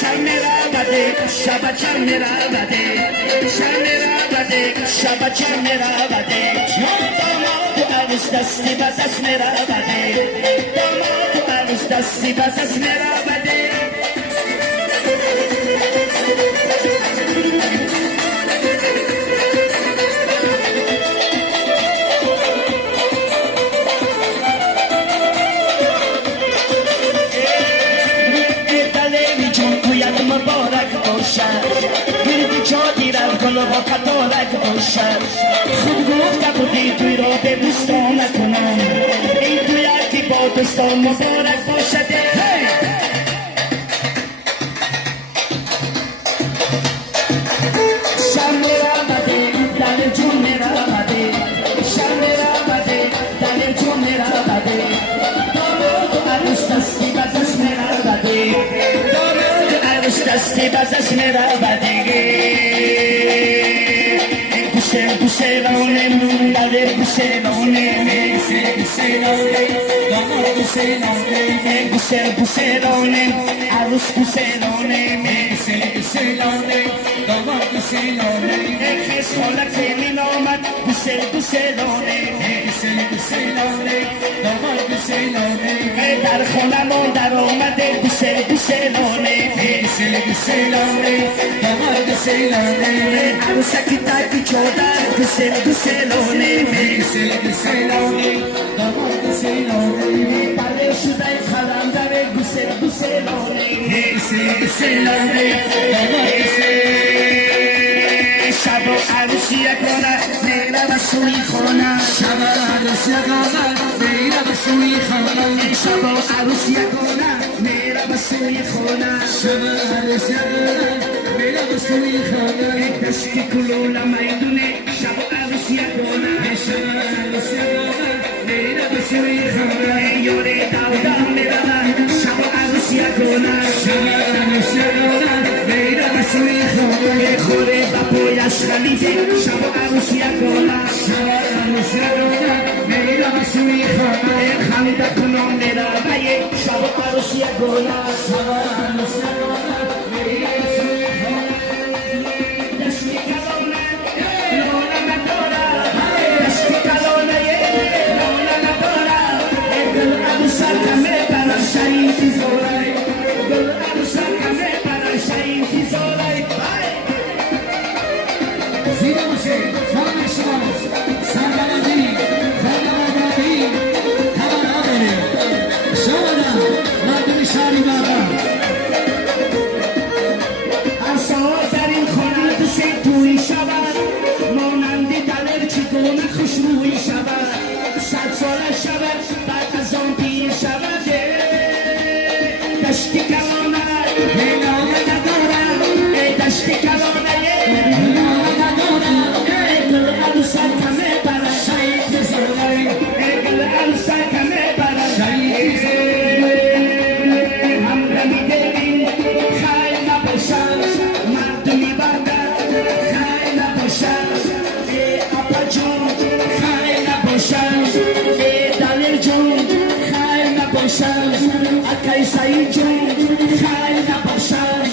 شمرا بده شب چمرا بده شمرا بده شب چمرا بده داماد عروس دستی بزش مرا بده داماد عروس دستی بزش مرا بده مبارک باشد گردی چادی رفت گل با قطارک باشد خود گفته بودی توی را به بوستان نکنم این توی یکی با دوستان مبارک باشد شم را بده دل جون را بده شم را بده دل جون را بده داماد عروس دستی بزش مرا بده دستی بزش مرا بدگی گوشلونه دل گوشلونه گوشلونه داماد گوشلونه گوشلونه عروس گوشلونه گوشلونه داماد گوشلونه خیس خالت من آمد گوشلونه گوشلونه داماد گوشلونه در خانه من در آمده گوشلونه گوشلونه داماد گوشلونه عروسکی تاکی چودر گوشلونه گوشلونه داماد گوشلونه پله شده خلم داره گوشلونه گوشلونه داماد شب و عروسی کنه میره و سوی خونه شب و عروسی کنه میره و سوی خونه شب و عروسی کنه میره و سوی خونه شب و عروسی کنه میره و سوی خونه دستی کلولا میدونه شب و عروسی کنه شب و عروسی کنه میره و سوی خونه یوری داودا میره شب و عروسی کنه شب و عروسی کنه میره و سوی خونه خوره باپویش خلیده شب و عروسی کنه شب و عروسی کنه میره و سوی خونه خنده کنم میره بایه شب و عروسی کنه شب و عروسی کنه میره و سوی خونه دستی کلونه لولا نداره دستی کلونه لولا نداره گل عروسا کمه برا شهیدی زوره گل عروسا کمه برا شهیدی زوره زیده باشه جان شماست سربلندی خانوادگی توانا داریم شما مردم شهری بردم اصلا در این خانه دوست توی شود مانندی دلر چگونه خوشروی شود 100 ساله شود بعد از آن پیر شود دشتی کلانه هنامه ندارم دشتی کلانه اکای سعید جون خیلی نباشد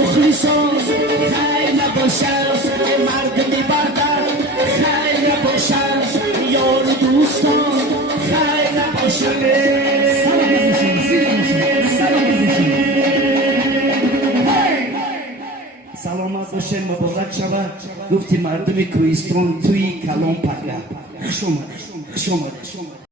مخلصان خیلی نباشد مردمی بردن خیلی نباشد یار دوستان خیلی نباشد سلامت باشین مبارک شود گفتی مردمی کوهستان توی کلان پگه خوش آمده